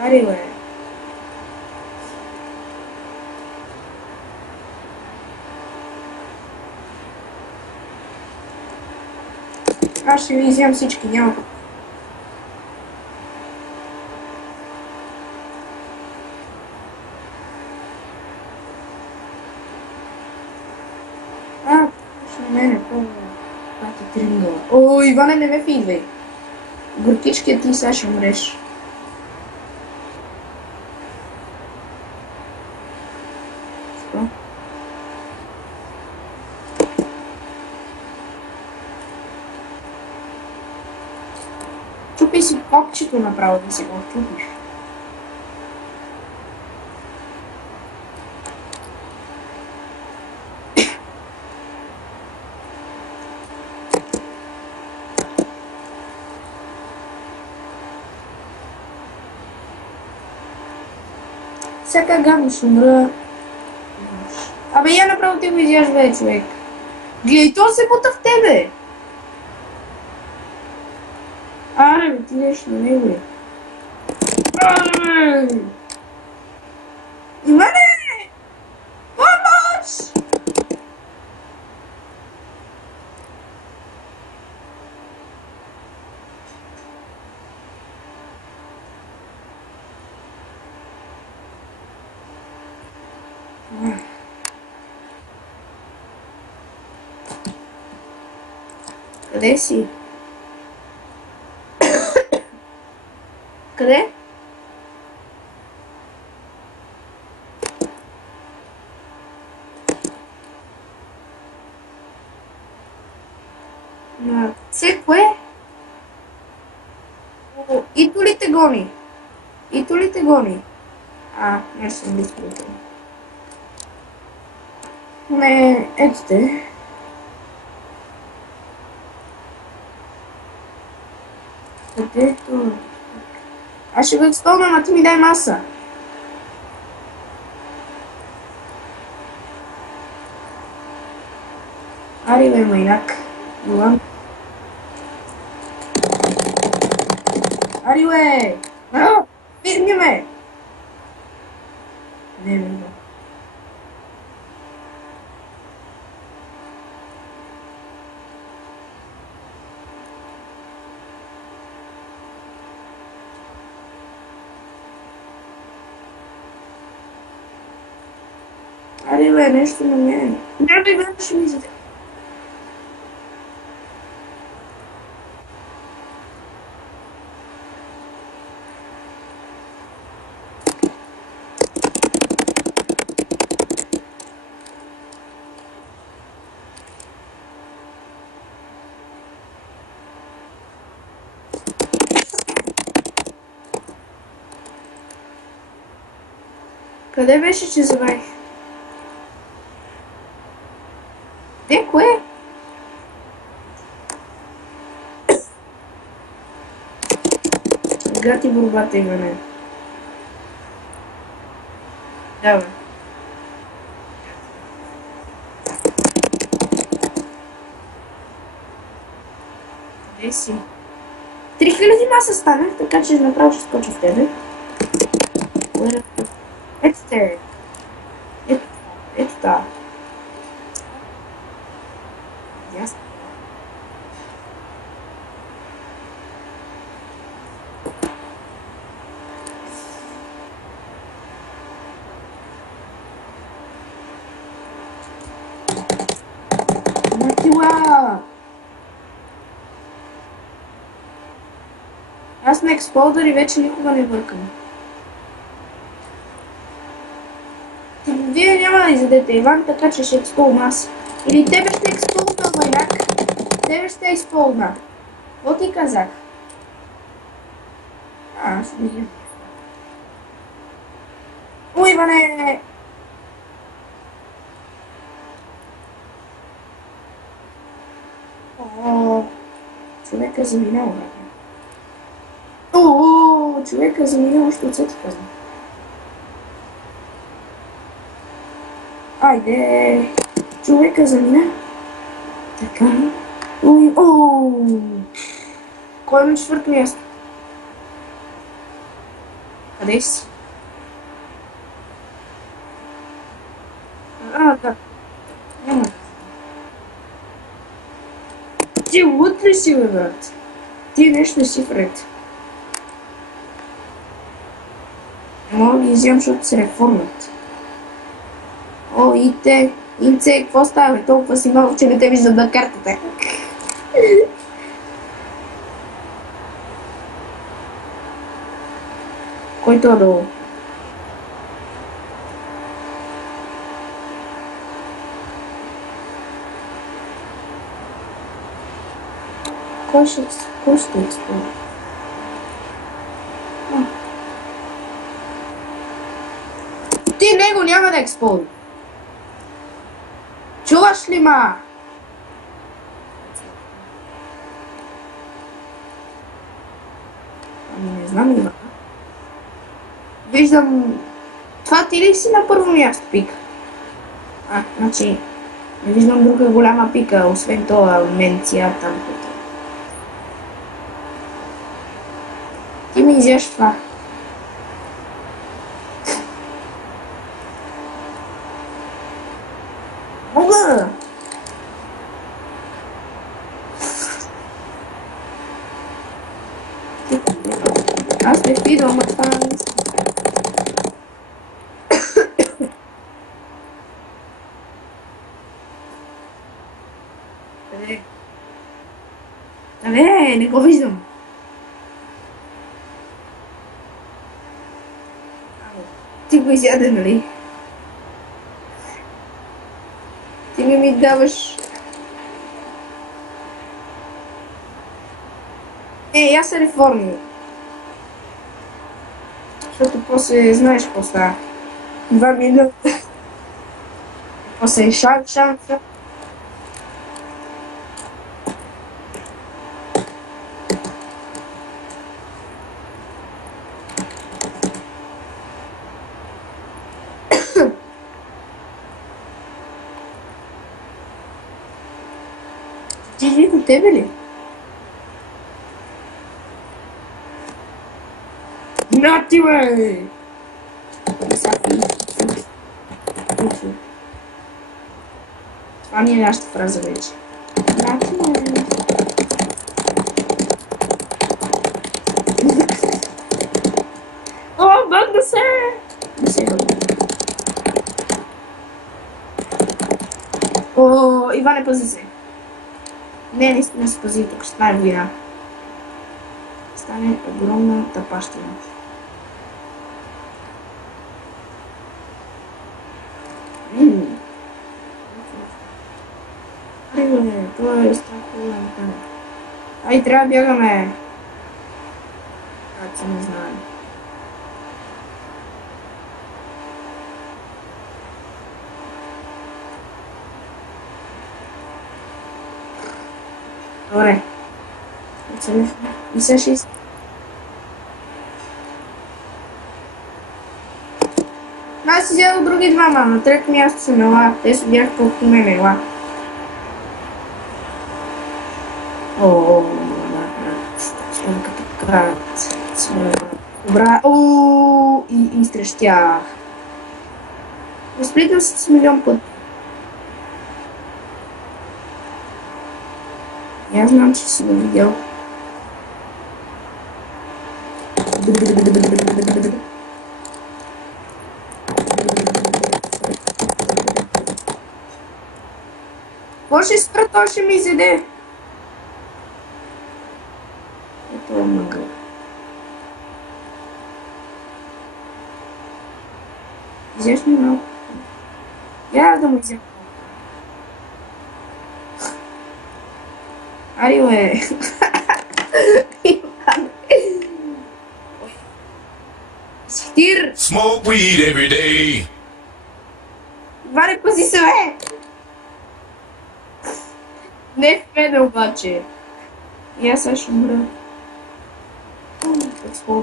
Ари, бе. Аз ще ви изям всички, няма. На мене, пати трингъла. О, Иване, не ме фидвай. Горкичкият ти сега ще умреш. Що? Чупи си копчето направо да си го чупиш. Всяка гадно ще умра. Абе, я направо ти го изяж, бе, човек. Гледай, то се бута в тебе. Аре, бе, ти нещо на него, бе. Иване! Помощ! Къде си? Къде? На це кое? Ито ли те гони? Ито ли те гони? Не съм изпълнен. Не, ето те. Където? Аз ще го изпълням, а ти ми дай маса. Ари, бе, майнак. Илан. Ари, бе! Фирми ме! Не, бе. Ари, бе, нещо на мен. Не, бе, ще ми заде. Къде беше, че забравих? Де, кое? Гати борбата има, не. Да, бе. Къде си? 3000 маса станах, така че направо ще скоча в тебе. Ето те. Ето та. Ясно. Матила! Аз на експлодър и вече никога не бъркам. Вие няма да изядете Иван, така че ще експлодна аз. Или тебе ще експлодна, войнак. Тебе ще експлодна. Какво ти казах? Аз не знам. О, Иване! О, човека заминал, бе. О, човека заминал, що ти казвам. Айде! Човека замина. Така. Ой, о! Кой е на четвърто място? Къде си? Да. Няма. Ти лут ли си, бе, брат? Ти нещо си вред. Не мога да ги изям, защото се реформят. О, Инце, какво става? Толкова си малко, че не те виждам на картата. Който е долу? Кой ще изпълни? Ти него няма да изпълни. Чуваш ли, ма? Ами не знам има. Виждам... Това ти ли си на първо място пик? Значи... Не виждам друга голяма пика, освен това Менция там. Ти ми изяш това. Мога! Аз не пидвам, ама това не искам. Къде? Къде? Не го виждам. Ти го изяде, нали? Ти ми даваш... Аз се реформи. Защото после знаеш какво става. 2 минута. После шанса. Ти до тебе ли? На ти, бе! Това ми е нашата фраза вече. На ти, бе! О, бъгна се! Не се бъгна. О, Иване, пази се. Не, наистина се пази, тук ще стане война. Стане огромна тъпащина. Айде, това е страхотно. Ай, трябва да бягаме. Аз не знам. Добре. И сега ще иска. Аз си взел други двама, на трето място съм ела. Те се бяха колкото мен ела. О, да, като крат. Добра. О, и изтрещях. Разплитам се с милион път. Я знам, че си го видял. Какво ще спра, той ще ми изеде. Ето е мъгъл. Взеш ми малко. Я да му взема. Ари, бе. Стир! Smoke weed every day. Варе, пази се, бе! Не в мене обаче. И аз сега ще умра. Какво?